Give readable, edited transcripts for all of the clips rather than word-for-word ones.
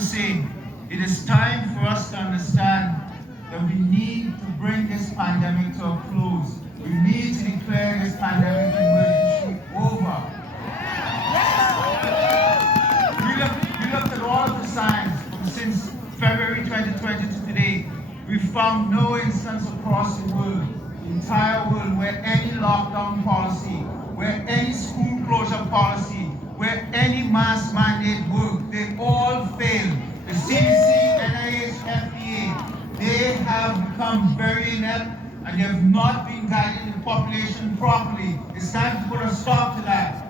to say, it is time for us to understand that we need to bring this pandemic to a close. We need to declare this pandemic emergency over. We looked at all of the signs since February 2020 to today. We found no instance across the world, the entire world, where any lockdown policy, where any school closure policy, where any mask mandate worked. They all failed. The CDC, NIH, FDA, they have become very inept and they have not been guiding the population properly. It's time to put a stop to that.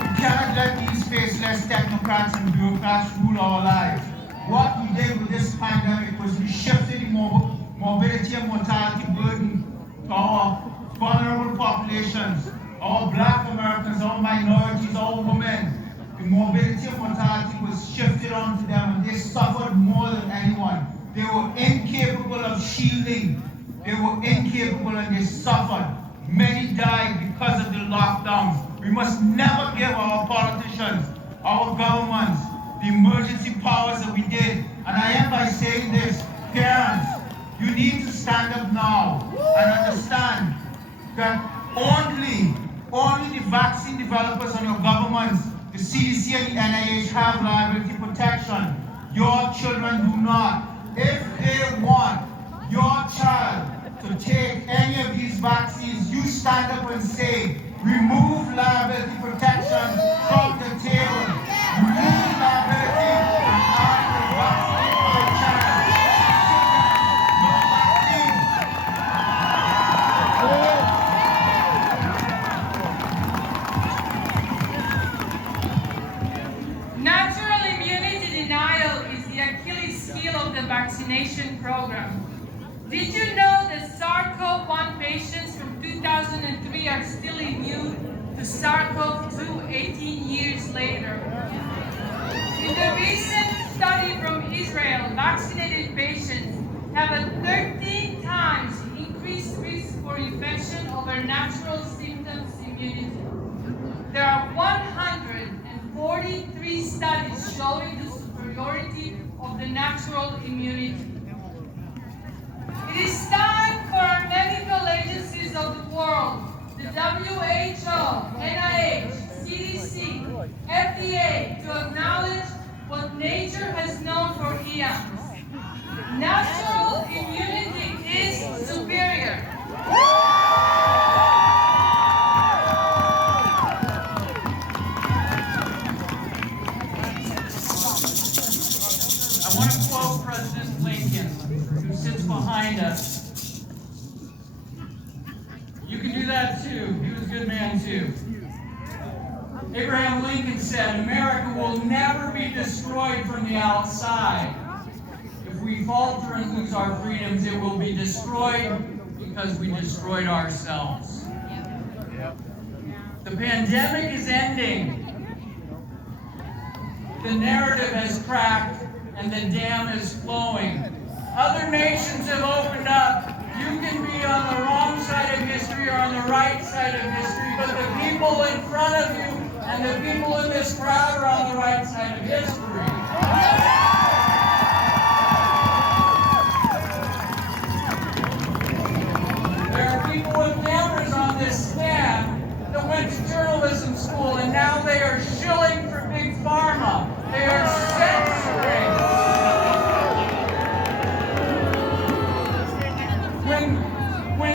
We can't let these faceless technocrats and bureaucrats rule our lives. What we did with this pandemic was we shifted the morbidity and mortality burden to our vulnerable populations, our Black Americans, our minorities, our women. The morbidity and mortality was shifted onto them and they suffered more than anyone. They were incapable of shielding. They were incapable and they suffered. Many died because of the lockdowns. We must never give our politicians, our governments, the emergency powers that we did. And I end by saying this, parents, you need to stand up now and understand that only the vaccine developers and your governments, the CDC and the NIH have liability protection. Your children do not. If they want your child to take any of these vaccines, you stand up and say, remove liability protection from the table. Remove liability and ask the vaccine for your child. No vaccine. Natural immunity denial is the Achilles heel of the vaccination program. Did you know that SARS-CoV-1 patients from 2003 are still immune to SARS-CoV-2 18 years later? In the recent study from Israel, vaccinated patients have a 13 times increased risk for infection over natural symptoms immunity. There are 143 studies showing the superiority of the natural immunity. It is time for our medical agencies of the world, the WHO, NIH, CDC, FDA, to acknowledge what nature has known for eons. Natural immunity is superior. I want to quote President Lincoln, who sits behind us. You can do that too. He was a good man too. Abraham Lincoln said, America will never be destroyed from the outside. If we falter and lose our freedoms, it will be destroyed because we destroyed ourselves. The pandemic is ending. The narrative has cracked and the dam is flowing. Other nations have opened up. You can be on the wrong side of history or on the right side of history, but the people in front of you and the people in this crowd are on the right side of history.